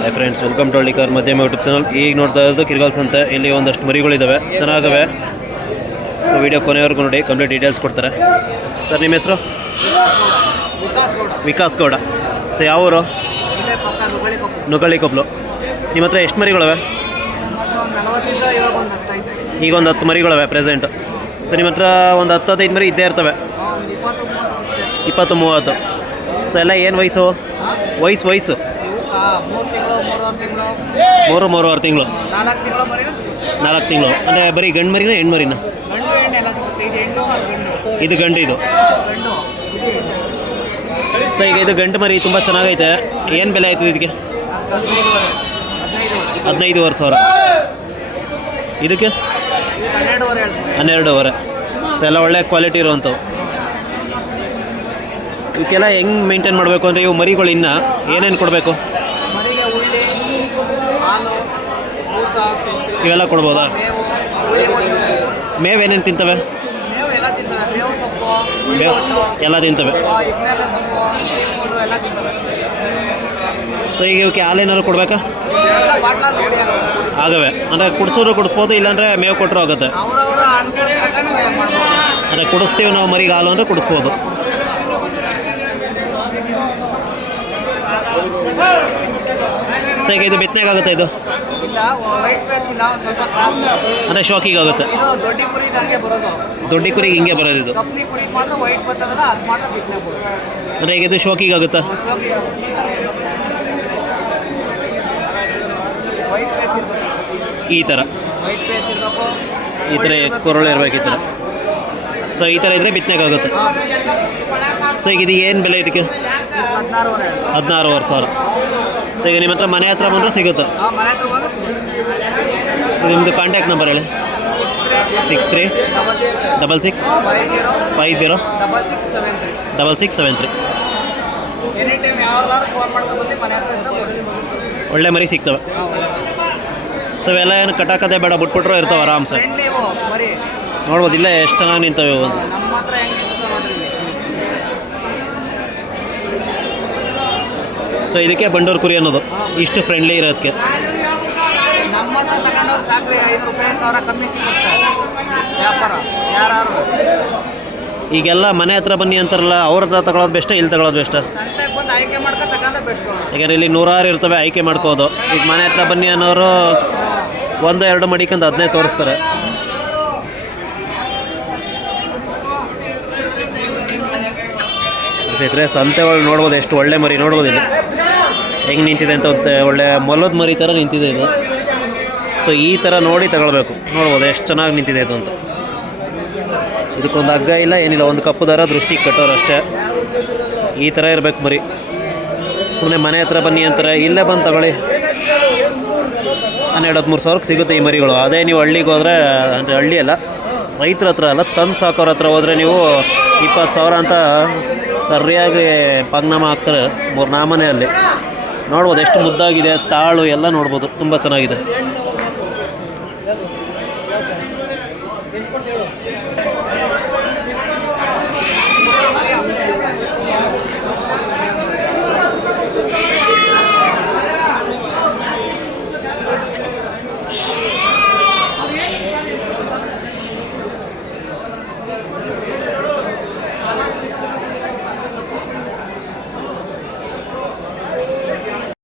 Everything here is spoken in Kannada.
Hi friends, welcome to Hallikar Madhyama YouTube channel. ಈಗ ನೋಡ್ತಾ ಇರೋದು ಕಿರ್ಗಾಲ್ ಸಂತೆ. ಇಲ್ಲಿ ಒಂದಷ್ಟು ಮರಿಗಳಿದ್ದಾವೆ, ಚೆನ್ನಾಗವೆ. ಸೊ ವಿಡಿಯೋ ಕೊನೆವರೆಗೂ ನೋಡಿ, ಕಂಪ್ಲೀಟ್ ಡೀಟೇಲ್ಸ್ ಕೊಡ್ತಾರೆ. ಸರ್, ನಿಮ್ಮ ಹೆಸರು? ವಿಕಾಸ್ ಗೌಡ. ಸೊ ಯಾವ ಊರು? ನುಗಳಿ ಕೊಪ್ಪಲು. ನಿಮ್ಮ ಹತ್ರ ಎಷ್ಟು ಮರಿಗಳವೆ? ಈಗ ಒಂದು 10 ಮರಿಗಳವೆ ಪ್ರೆಸೆಂಟ್. ಸೊ ನಿಮ್ಮ ಹತ್ರ ಒಂದು 10-15 ಮರಿ ಇದ್ದೇ ಇರ್ತವೆ, 20-30. ಸೊ ಎಲ್ಲ ಏನು ವಯಸ್ಸು? ವಯಸ್ಸು 3-3.5 ತಿಂಗಳು. 4 ತಿಂಗಳು ಅಂದರೆ ಬರೀ ಗಂಡು ಮರಿನ ಹೆಣ್ಣು ಮರಿನ? ಇದು ಗಂಡು. ಇದು ಸೊ ಈಗ ಇದು ಗಂಡು ಮರಿ ತುಂಬ ಚೆನ್ನಾಗೈತೆ. ಏನು ಬೆಲೆ ಆಯ್ತದೆ ಇದಕ್ಕೆ? 15,000. ಇದಕ್ಕೆ 12,500. ಎಲ್ಲ ಒಳ್ಳೆ ಕ್ವಾಲಿಟಿ ಇರುವಂಥವು. ಇವಕ್ಕೆಲ್ಲ ಹೆಂಗೆ ಮೇಂಟೈನ್ ಮಾಡಬೇಕು ಅಂದರೆ, ಇವು ಮರಿಗಳು ಇನ್ನು ಏನೇನು ಕೊಡಬೇಕು? ಇವೆಲ್ಲ ಕೊಡ್ಬೋದಾ? ಮೇವು ಏನೇನು ತಿಂತವೆ? ಎಲ್ಲ ತಿಂತವೆ. ಸೊ ಈಗ ಇವಕ್ಕೆ ಹಾಲೇನಾದ್ರು ಕೊಡಬೇಕಾ? ಆಗವೆ ಅಂದರೆ ಕುಡಿಸೋರು ಕುಡಿಸ್ಬೋದು, ಇಲ್ಲಾಂದರೆ ಮೇವು ಕೊಟ್ಟರು ಆಗುತ್ತೆ. ಅಂದರೆ ಕುಡಿಸ್ತೀವಿ ನಾವು ಮರಿಗೆ ಹಾಲು ಅಂದರೆ ಕುಡಿಸ್ಬೋದು. ಸೊ ಈಗ ಇದು ಬಿತ್ತನೆಗಾಗುತ್ತೆ? ಇದು ಅಂದರೆ ಶಾಕಿಗಾಗುತ್ತೆ. ದೊಡ್ಡ ಕುರಿಗೆ ಹಿಂಗೆ ಬರೋದು ಇದು. ಅಂದರೆ ಈಗ ಇದು ಶಾಕಿಗಾಗುತ್ತಾ? ಈ ಥರ ಕೊರಳು ಇರ್ಬೇಕು, ಈ ಥರ. ಸೊ ಈ ಥರ ಇದ್ದರೆ ಬಿತ್ತನೆಗಾಗುತ್ತೆ. ಸೊ ಈಗ ಇದು ಏನು ಬೆಲೆ ಇದಕ್ಕೆ? 16,500. ಸೊ ಈಗ ನಿಮ್ಮ ಹತ್ರ ಮನೆ ಹತ್ರ ಬಂದರೆ ಸಿಗುತ್ತೆ. ನಿಮ್ಮದು ಕಾಂಟ್ಯಾಕ್ಟ್ ನಂಬರ್ ಹೇಳಿ. 6366506673. ಒಳ್ಳೆ ಮರಿ ಸಿಗ್ತವೆ. ಸೊ ಇವೆಲ್ಲ ಏನು ಕಟಾಕದೆ ಬೇಡ, ಬಿಟ್ಬಿಟ್ರು ಇರ್ತಾವೆ ಆರಾಮ್ಸೆ. ನೋಡ್ಬೋದು ಇಲ್ಲ ಎಷ್ಟು ಚೆನ್ನಾಗಿ ನಿಂತವೆ ಇವು. ಸೊ ಇದಕ್ಕೆ ಬಂಡೂರು ಕುರಿ ಅನ್ನೋದು, ಇಷ್ಟು ಫ್ರೆಂಡ್ಲಿ ಇರೋದಕ್ಕೆ. ಈಗೆಲ್ಲ ಮನೆ ಹತ್ರ ಬನ್ನಿ ಅಂತಾರಲ್ಲ, ಅವ್ರ ಹತ್ರ ತಗೊಳ್ಳೋದು ಬೆಸ್ಟ್, ಇಲ್ಲಿ ತಗೊಳ್ಳೋದು ಬೆಸ್ಟ್? ಯಾಕಂದರೆ ಇಲ್ಲಿ 100 ಇರ್ತವೆ, ಆಯ್ಕೆ ಮಾಡ್ಕೋದು. ಈಗ ಮನೆ ಹತ್ರ ಬನ್ನಿ ಅನ್ನೋರು 1-2 ಮಡಿಕಂದು 15 ತೋರಿಸ್ತಾರೆ. ಸ್ನೇಹಿತರೆ, ಸಂತೆ ಒಳಗೆ ನೋಡ್ಬೋದು ಎಷ್ಟು ಒಳ್ಳೆ ಮರಿ ನೋಡ್ಬೋದು. ಇಲ್ಲಿ ಹೆಂಗೆ ನಿಂತಿದೆ ಅಂತ ಒಳ್ಳೆ ಮೊಲದ ಮರಿ ಥರ ನಿಂತಿದೆ ಇದು. ಸೊ ಈ ಥರ ನೋಡಿ ತಗೊಳ್ಬೇಕು. ನೋಡ್ಬೋದು ಎಷ್ಟು ಚೆನ್ನಾಗಿ ನಿಂತಿದೆ ಇದು ಅಂತ. ಇದಕ್ಕೊಂದು ಹಗ್ಗ ಇಲ್ಲ, ಏನಿಲ್ಲ, ಒಂದು ಕಪ್ಪು ದಾರ ದೃಷ್ಟಿಗೆ ಕಟ್ಟೋರು ಅಷ್ಟೇ. ಈ ಥರ ಇರಬೇಕು ಮರಿ. ಸುಮ್ಮನೆ ಮನೆ ಹತ್ರ ಬನ್ನಿ ಅಂತಾರೆ, ಇಲ್ಲೇ ಬಂದು ತಗೊಳ್ಳಿ. 12-13 ಸಾವಿರಕ್ಕೆ ಸಿಗುತ್ತೆ ಈ ಮರಿಗಳು. ಅದೇ ನೀವು ಹಳ್ಳಿಗೆ ಹೋದರೆ, ಅಂದರೆ ಹಳ್ಳಿ ಅಲ್ಲ, ರೈತರ ಹತ್ರ ಅಲ್ಲ, ತಂದು ಸಾಕೋರ ಹತ್ರ ಹೋದರೆ ನೀವು 20,000 ಅಂತ ಸರಿಯಾಗಿ ಪಂಗ್ನಾಮ ಹಾಕ್ತಾರೆ. 3 ನಾಮನೇ ಅಲ್ಲಿ ನೋಡ್ಬೋದು ಎಷ್ಟು ಮುದ್ದಾಗಿದೆ. ತಾಳು ಎಲ್ಲ ನೋಡ್ಬೋದು, ತುಂಬ ಚೆನ್ನಾಗಿದೆ.